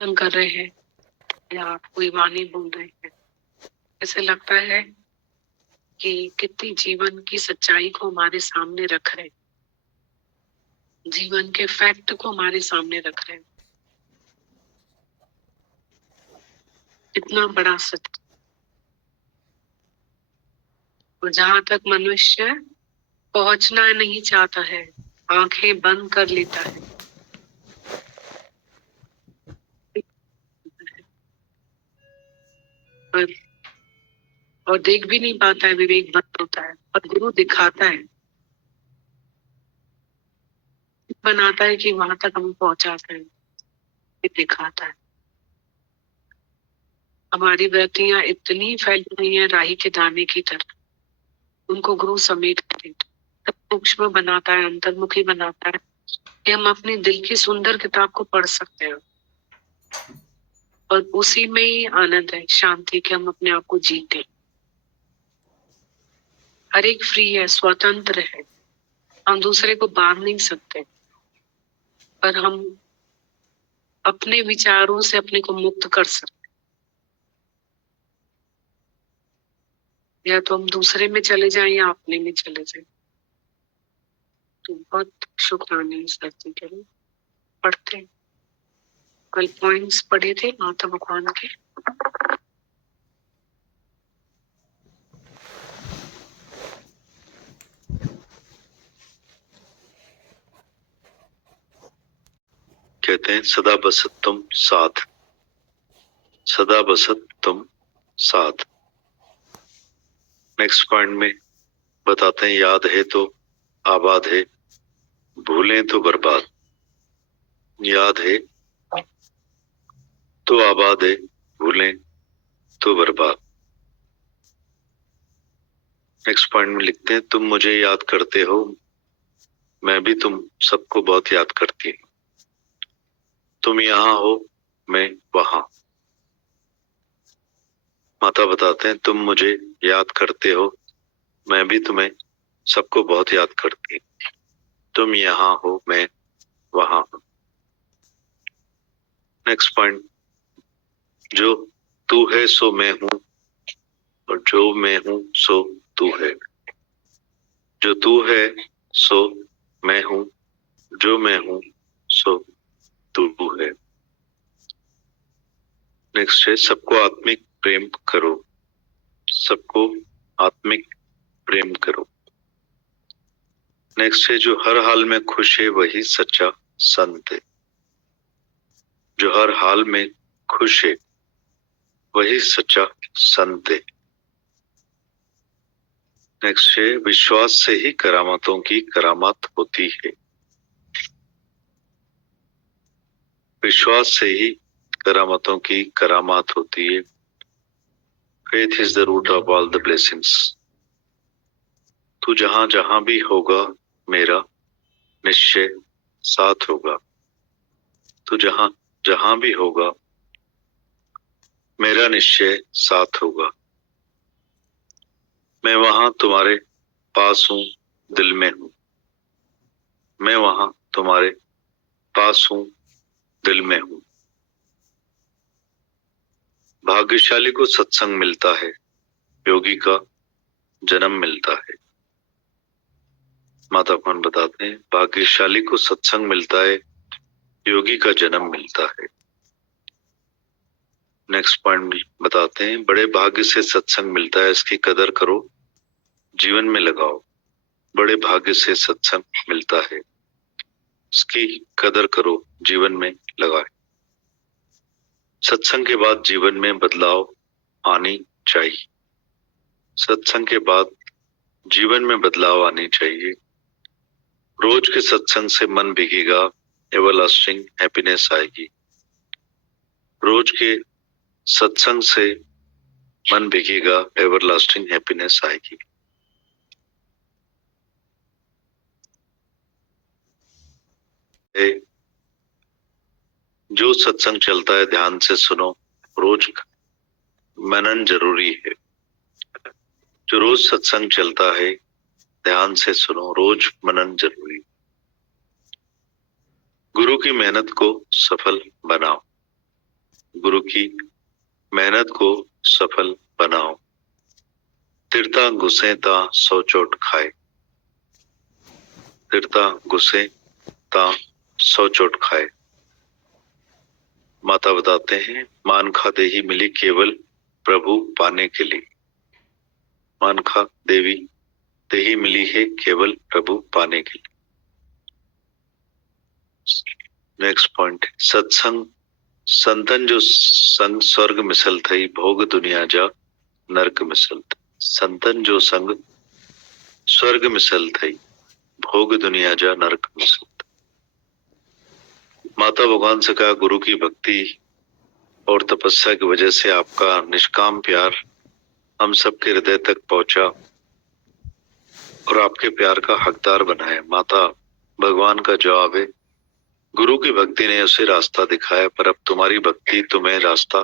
कर रहे हैं या आप कोई वाणी बोल रहे हैं, ऐसे लगता है कि कितनी जीवन की सच्चाई को हमारे सामने रख रहे हैं, जीवन के फैक्ट को हमारे सामने रख रहे हैं। इतना बड़ा सत्य। और जहां तक मनुष्य पहुंचना नहीं चाहता है, आंखें बंद कर लेता है, पर और देख भी नहीं पाता है, विवेक बंद होता है। और गुरु दिखाता है, बनाता है कि वहां तक हम पहुंचाते हैं, ये दिखाता है। हमारी वृत्तियां इतनी फैली हुई हैं राही के दाने की तरह, उनको गुरु समेट कर देता है, सूक्ष्म बनाता है, अंतर्मुखी बनाता है कि हम अपने दिल की सुंदर किताब को पढ़ सकते हैं। और उसी में ही आनंद है, शांति, कि हम अपने आप को जीते। हर एक फ्री है, स्वतंत्र है, हम दूसरे को बांध नहीं सकते, पर हम अपने विचारों से अपने को मुक्त कर सकते। या तो हम दूसरे में चले जाएं या अपने में चले जाएं। तो बहुत शुक्राना इस धरती के लिए। पढ़ते हैं। कल पॉइंट्स पढ़े थे माता भगवान के। कहते हैं सदा बसत तुम साथ, सदा बसत तुम साथ। नेक्स्ट पॉइंट में बताते हैं याद है तो आबाद है, भूलें तो बर्बाद। याद है तो आबाद है, भूलें तो बर्बाद। नेक्स्ट पॉइंट में लिखते हैं तुम मुझे याद करते हो, मैं भी तुम सबको बहुत याद करती हूँ। तुम यहाँ हो, मैं वहां। माता बताते हैं तुम मुझे याद करते हो, मैं भी तुम्हें सबको बहुत याद करती हूँ। तुम यहाँ हो, मैं वहां हूँ। नेक्स्ट पॉइंट, जो तू है सो मैं हूँ, और जो मैं हूँ सो तू है। जो तू है सो मैं हूँ, जो मैं हूँ सो तू है। नेक्स्ट है सबको आत्मिक प्रेम करो, सबको आत्मिक प्रेम करो। नेक्स्ट है जो हर हाल में खुश है वही सच्चा संत है। जो हर हाल में खुश है वही सच्चा संत है। नेक्स्ट है विश्वास से ही करामातों की करामात होती है। विश्वास से ही करामातों की करामात होती है। Faith is the root of all the blessings. तू जहां जहां भी होगा मेरा निश्चय साथ होगा। तू जहां जहां भी होगा मेरा निश्चय साथ होगा। मैं वहां तुम्हारे पास हूँ, दिल में हूँ। मैं वहां तुम्हारे पास हूँ, दिल में हूँ। भाग्यशाली को सत्संग मिलता है, योगी का जन्म मिलता है। माता कौन बताते हैं भाग्यशाली को सत्संग मिलता है, योगी का जन्म मिलता है। नेक्स्ट पॉइंट बताते हैं बड़े भाग्य से सत्संग मिलता है, इसकी कदर करो, जीवन में लगाओ। बड़े भाग्य से सत्संग मिलता है, इसकी कदर करो, जीवन में लगाए। सत्संग के बाद जीवन में बदलाव आनी चाहिए। सत्संग के बाद जीवन में बदलाव आनी चाहिए। रोज के सत्संग से मन भीगेगा, एवरलास्टिंग हैप्पीनेस आएगी। रोज के सत्संग से मन भीगेगा, एवरलास्टिंग हैप्पीनेस आएगी। जो सत्संग चलता है ध्यान से सुनो, रोज मनन जरूरी है। जो रोज सत्संग चलता है ध्यान से सुनो, रोज मनन जरूरी। गुरु की मेहनत को सफल बनाओ। गुरु की मेहनत को सफल बनाओ। तिरता घुसे ता 100 चोट खाए, तिरता घुसे ता 100 चोट खाए। माता बताते हैं, मान खा देही मिली केवल प्रभु पाने के लिए। मान खा देवी देही मिली है केवल प्रभु पाने के लिए। नेक्स्ट पॉइंट, सत्संग संतन जो संग स्वर्ग मिसल थई, भोग दुनिया जा नरक मिसल थई। संतन जो संग स्वर्ग मिसल थई, भोग दुनिया जा नरक मिसल थई। माता भगवान से कहा, गुरु की भक्ति और तपस्या की वजह से आपका निष्काम प्यार हम सबके हृदय तक पहुंचा और आपके प्यार का हकदार बनाए। माता भगवान का जवाब है, गुरु की भक्ति ने उसे रास्ता दिखाया, पर अब तुम्हारी भक्ति तुम्हें रास्ता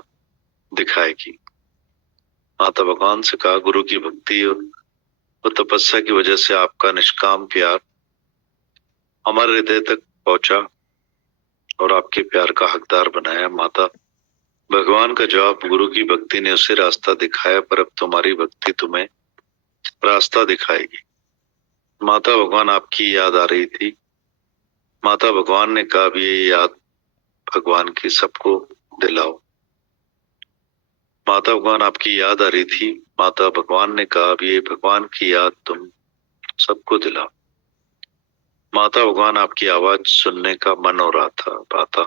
दिखाएगी। माता भगवान से कहा, गुरु की भक्ति और तपस्या की वजह से आपका निष्काम प्यार हमारे हृदय तक पहुंचा और आपके प्यार का हकदार बनाया। माता भगवान का जवाब, गुरु की भक्ति ने उसे रास्ता दिखाया, पर अब तुम्हारी भक्ति तुम्हें रास्ता दिखाएगी। माता भगवान आपकी याद आ रही थी। माता भगवान ने कहा, अब ये याद भगवान की सबको दिलाओ। माता भगवान आपकी याद आ रही थी। माता भगवान ने कहा, अब ये भगवान की याद तुम सबको दिलाओ। माता भगवान आपकी आवाज सुनने का मन हो रहा था। माता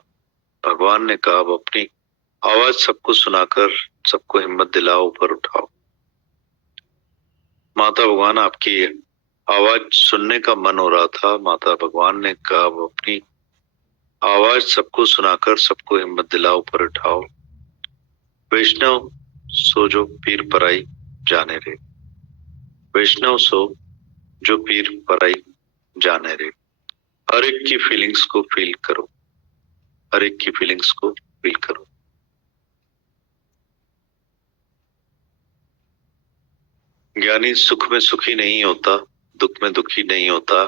भगवान ने कहा, अब अपनी आवाज सबको सुनाकर सबको हिम्मत दिलाओ, ऊपर उठाओ। माता भगवान आपकी आवाज सुनने का मन हो रहा था। माता भगवान ने कहा, अब अपनी आवाज सबको सुनाकर सबको हिम्मत दिलाओ, ऊपर उठाओ। वैष्णव सो जो पीर पराई जाने रे, वैष्णव सो जो पीर पराई जाने रे। हर एक की फीलिंग्स को फील करो, हर एक की फीलिंग्स को फील करो। ज्ञानी सुख में सुखी नहीं होता, दुख में दुखी नहीं होता,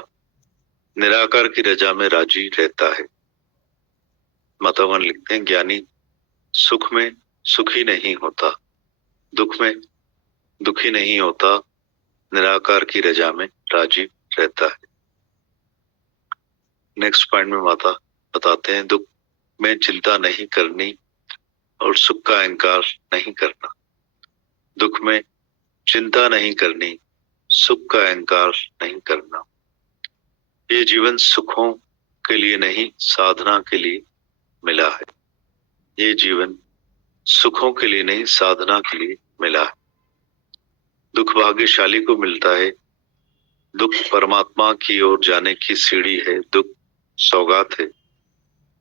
निराकार की रजा में राजी रहता है। माता भगवान लिखते हैं, ज्ञानी सुख में सुखी नहीं होता, दुख में दुखी नहीं होता, निराकार की रजा में राजी रहता है। नेक्स्ट पॉइंट में माता बताते हैं, दुख में चिंता नहीं करनी और सुख का अहंकार नहीं करना। दुख में चिंता नहीं करनी, सुख का अहंकार नहीं करना। ये जीवन सुखों के लिए नहीं, साधना के लिए मिला है। ये जीवन सुखों के लिए नहीं, साधना के लिए मिला है। दुख भाग्यशाली को मिलता है, दुख परमात्मा की ओर जाने की सीढ़ी है। दुख सौगात है,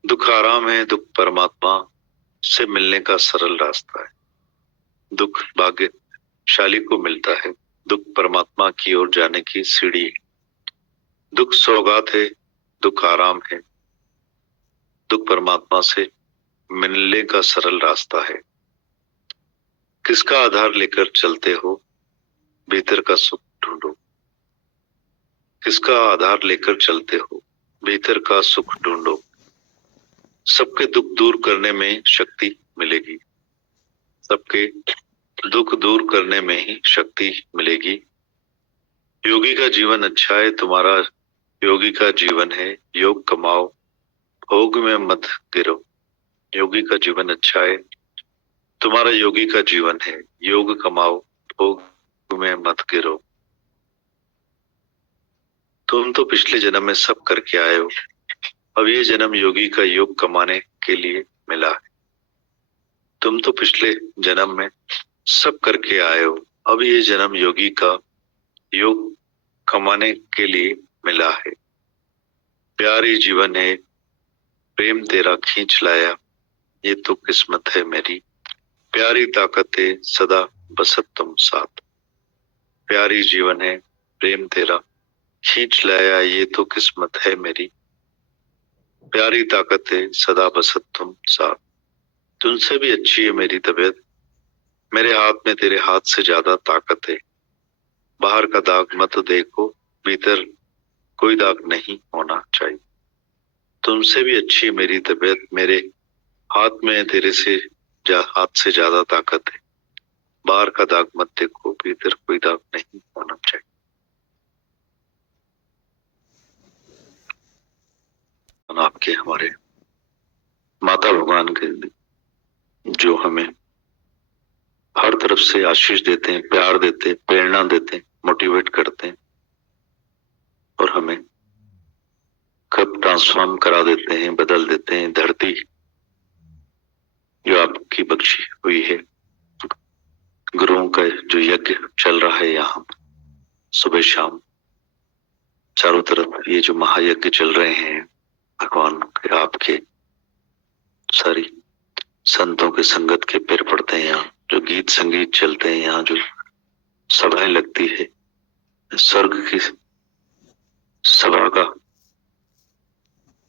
दुख आराम है, दुख परमात्मा से मिलने का सरल रास्ता है। दुख भाग्यशाली को मिलता है, दुख परमात्मा की ओर जाने की सीढ़ी है। दुख सौगात है, दुख आराम है, दुख परमात्मा से मिलने का सरल रास्ता है। किसका आधार लेकर चलते हो, भीतर का सुख ढूंढो। किसका आधार लेकर चलते हो, भीतर का सुख ढूंढो। सबके दुख दूर करने में शक्ति मिलेगी, सबके दुख दूर करने में ही शक्ति मिलेगी। योगी का जीवन अच्छा है, तुम्हारा योगी का जीवन है। योग कमाओ, भोग में मत गिरो। योगी का जीवन अच्छा है, तुम्हारा योगी का जीवन है। योग कमाओ, भोग में मत गिरो। तुम तो पिछले जन्म में सब करके आए हो, अब ये जन्म योगी का योग कमाने के लिए मिला है। तुम तो पिछले जन्म में सब करके आए हो, अब ये जन्म योगी का योग कमाने के लिए मिला है। प्यारी जीवन है, प्रेम तेरा खींच लाया, ये तो किस्मत है मेरी। प्यारी ताकत है, सदा बसत तुम साथ। प्यारी जीवन है, प्रेम तेरा खींच लाया, ये तो किस्मत है मेरी। प्यारी ताकत है, सदा बसत तुम साथ। तुमसे भी अच्छी है मेरी तबीयत, मेरे हाथ में तेरे हाथ से ज्यादा ताकत है। बाहर का दाग मत देखो, भीतर कोई दाग नहीं होना चाहिए। तुमसे भी अच्छी है मेरी तबीयत, मेरे हाथ में तेरे से हाथ से ज्यादा ताकत है। बाहर का दाग मत देखो, भीतर कोई दाग नहीं होना चाहिए। आपके हमारे माता भगवान के जो हमें हर तरफ से आशीष देते हैं, प्यार देते हैं, प्रेरणा देते हैं, मोटिवेट करते हैं और हमें कब ट्रांसफॉर्म करा देते हैं, बदल देते हैं। धरती जो आपकी बख्शी हुई है, गुरुओं का जो यज्ञ चल रहा है यहाँ सुबह शाम चारों तरफ, ये जो महायज्ञ चल रहे हैं भगवान के, आपके सारी संतों के संगत के पैर पड़ते हैं यहाँ, जो गीत संगीत चलते हैं यहाँ, जो सभाएं लगती है, स्वर्ग की सभा का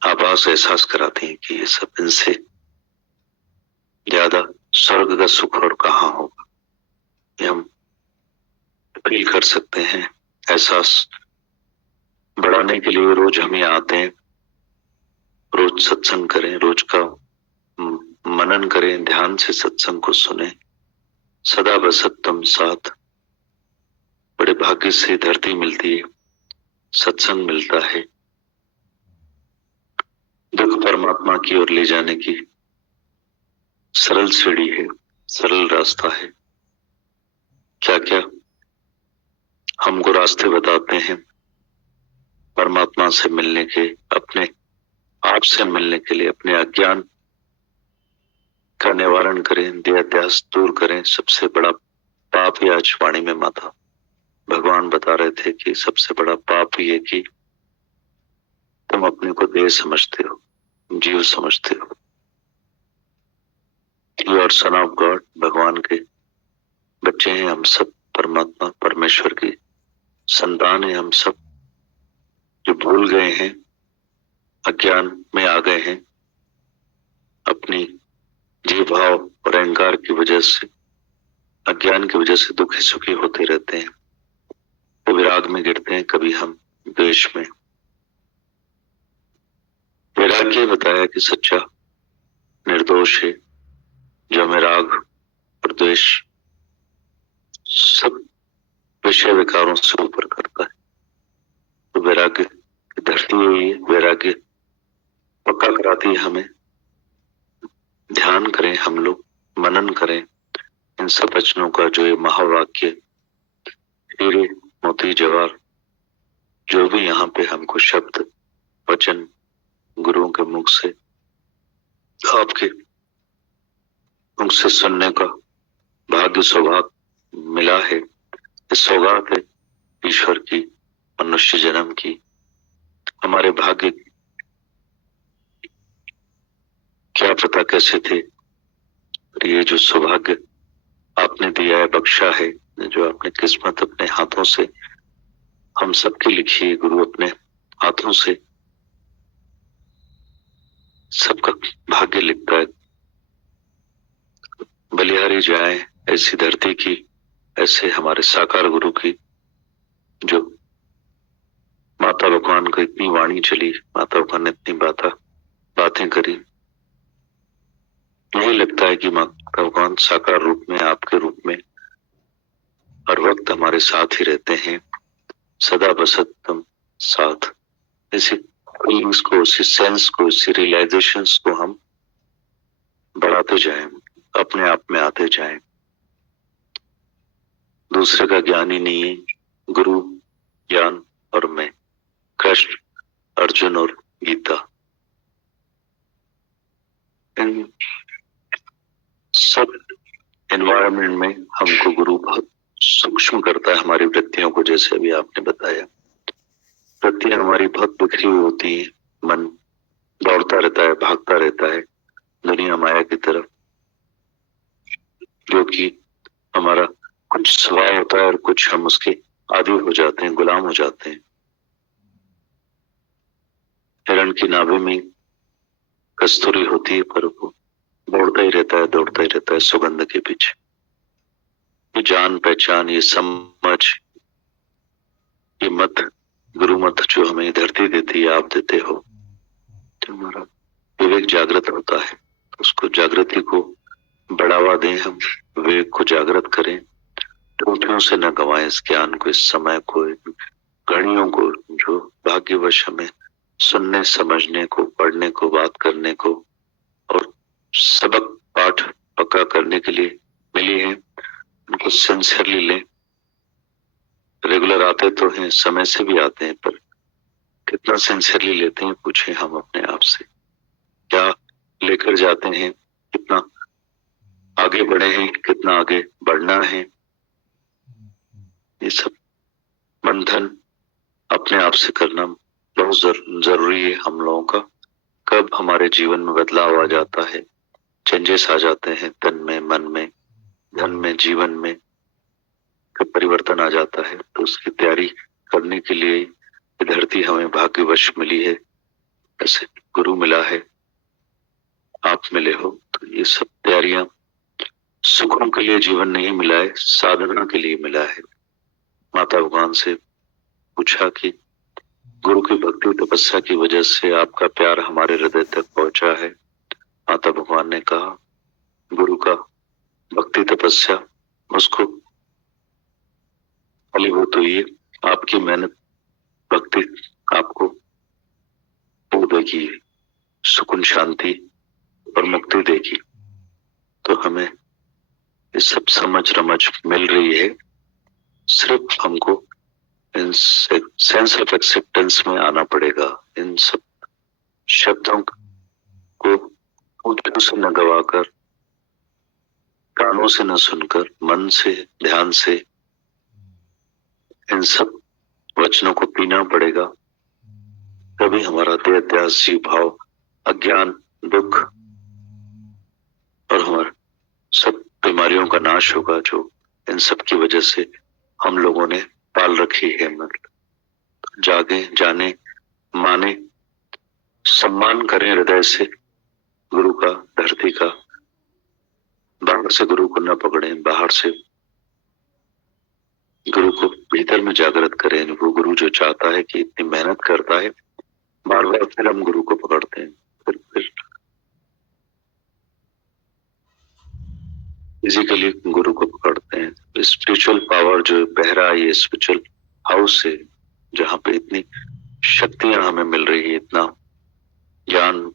आभास एहसास कराती हैं कि ये सब इनसे ज्यादा स्वर्ग का सुख और कहाँ होगा। ये हम फील कर सकते हैं। एहसास बढ़ाने के लिए रोज हम यहाँ आते हैं, रोज सत्संग करें, रोज का मनन करें, ध्यान से सत्संग को सुने। सदा बसत तुम साथ, बड़े भाग्य से धरती मिलती है, सत्संग मिलता है। दुख परमात्मा की ओर ले जाने की सरल सीढ़ी है, सरल रास्ता है। क्या क्या हमको रास्ते बताते हैं परमात्मा से मिलने के, अपने आप से मिलने के लिए। अपने अज्ञान का निवारण करें, देहाध्यास दूर करें। सबसे बड़ा पाप है, आज वाणी में माता भगवान बता रहे थे कि सबसे बड़ा पाप ये कि तुम अपने को देह समझते हो, जीव समझते हो। You are son of God, भगवान के बच्चे हैं हम सब, परमात्मा परमेश्वर की संतान है हम सब, जो भूल गए हैं, अज्ञान में आ गए हैं, अपनी जीव भाव और अहंकार की वजह से, अज्ञान की वजह से दुखी सुखी होते रहते हैं। कभी राग में गिरते हैं, कभी हम द्वेष में। वैराग्य बताया कि सच्चा निर्दोष है, जो हमें राग और द्वेष सब विषय विकारों से ऊपर करता है। तो वैराग्य की धरती हुई है, वैराग्य पक्का कराती है हमें। ध्यान करें हम लोग, मनन करें इन सब वचनों का, जो ये महावाक्य हीरे मोती जवाहर जो भी यहाँ पे हमको शब्द वचन गुरुओं के मुख से, आपके मुख से सुनने का भाग्य सौभाग्य मिला है। ये सौगात है ईश्वर की, मनुष्य जन्म की। हमारे भाग्य क्या पता कैसे थे, ये जो सौभाग्य आपने दिया है, बख्शा है, जो आपने किस्मत अपने हाथों से हम सबकी लिखी है। गुरु अपने हाथों से सबका भाग्य लिखता है। बलिहारी जाए ऐसी धरती की, ऐसे हमारे साकार गुरु की, जो माता भगवान को इतनी वाणी चली, माता भगवान ने इतनी बातें करी। यही लगता है कि माता भगवान साकार रूप में, आपके रूप में हर वक्त हमारे साथ ही रहते हैं। सदा बसत तुम साथ। इसी फीलिंग्स को, इसी सेंस को, इसी रियलाइजेशंस को हम बढ़ाते जाएं, अपने आप में आते जाएं। दूसरे का ज्ञान ही नहीं है, गुरु ज्ञान और मैं, कृष्ण अर्जुन और गीता। इन सब एनवायरनमेंट में हमको गुरु बहुत सूक्ष्म करता है हमारी वृत्तियों को। जैसे अभी आपने बताया, वृत्तियां हमारी बहुत बिखरी हुई होती है, मन दौड़ता रहता है, भागता रहता है दुनिया माया की तरफ, जो कि हमारा कुछ स्वभाव होता है और कुछ हम उसके आदी हो जाते हैं, गुलाम हो जाते हैं। हिरण की नाभि में कस्तूरी होती है, पर वो दौड़ता ही रहता है, दौड़ता ही रहता है सुगंध के पीछे। ये जान पहचान, ये समझ, ये मत, गुरु मत जो हमें धरती देती है, आप देते हो, तो हमारा विवेक जागृत होता है। उसको, जागृति को बढ़ा बढ़ावा दें, हम विवेक को जागृत करें, त्रुटियों से न गंवाएं इस ज्ञान को, इस समय को, घड़ियों को जो भाग्यवश हमें सुनने, समझने को, पढ़ने को, बात करने को और सबक पाठ पक्का करने के लिए मिली है, उनको सिंसियरली लें। रेगुलर आते तो हैं, समय से भी आते हैं, पर कितना सिंसियरली लेते हैं पूछें हम अपने आप से। क्या लेकर जाते हैं, कितना आगे बढ़े हैं, कितना आगे बढ़ना है, ये सब मंथन अपने आप से करना बहुत जरूरी है हम लोगों का। कब हमारे जीवन में बदलाव आ जाता है, चेंजेस आ जाते हैं तन में, मन में, धन में, जीवन में, कब परिवर्तन आ जाता है, तो उसकी तैयारी करने के लिए ये धरती हमें भाग्यवश मिली है। ऐसे गुरु मिला है, आप मिले हो, तो ये सब तैयारियां सुखों के लिए जीवन नहीं मिला है, साधना के लिए मिला है। माता भगवान से पूछा कि गुरु की भक्ति तपस्या की वजह से आपका प्यार हमारे हृदय तक पहुंचा है। माता भगवान ने कहा गुरु का भक्ति तपस्या उसको फलीभूत हुई है, आपकी मेहनत भक्ति आपको वो देगी, सुकून, शांति और मुक्ति देगी। तो हमें ये सब समझ रमझ मिल रही है, सिर्फ हमको इन सेंस ऑफ एक्सेप्टेंस में आना पड़ेगा। इन सब शब्दों को होठों से न गवाकर, कानों से न सुनकर, मन से, ध्यान से इन सब वचनों को पीना पड़ेगा। तभी हमारा देह, ध्यास, जीव भाव, अज्ञान, दुख और हमारा सब बीमारियों का नाश होगा जो इन सब की वजह से हम लोगों ने पाल रखी है। मतलब जागे, जाने, माने, सम्मान करें हृदय से गुरु का, धरती का। बाहर से गुरु को न पकड़ें, बाहर से गुरु को भीतर में जागृत करें। वो गुरु जो चाहता है कि इतनी मेहनत करता है, बार बार फिर हम गुरु को पकड़ते हैं, फिर फिजिकली गुरु को पकड़ते हैं। स्पिरिचुअल पावर जो बह रहा है, ये स्पिरिचुअल हाउस से, जहाँ पे इतनी शक्तियां हमें मिल रही है, इतना ज्ञान,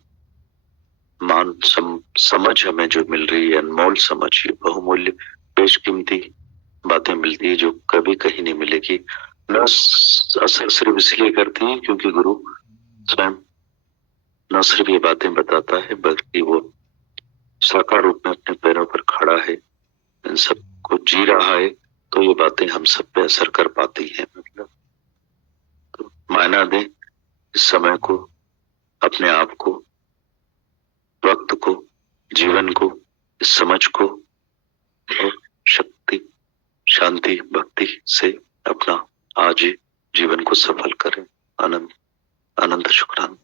मान, समझ हमें जो मिल रही है, अनमोल समझ, ये बहुमूल्य बेशकीमती बातें मिलती है जो कभी कहीं नहीं मिलेगी। न असर सिर्फ इसलिए करती है क्योंकि गुरु स्वयं न सिर्फ ये बातें बताता है, बल्कि वो साकार रूप में अपने पैरों पर खड़ा है, इन सब को जी रहा है, तो ये बातें हम सब पे असर कर पाती हैं। मतलब तो मायना दें इस समय को, अपने आप को, वक्त को, जीवन को, इस समझ को, और शक्ति, शांति, भक्ति से अपना आज जीवन को सफल करें। अनंत अनंत शुक्राना।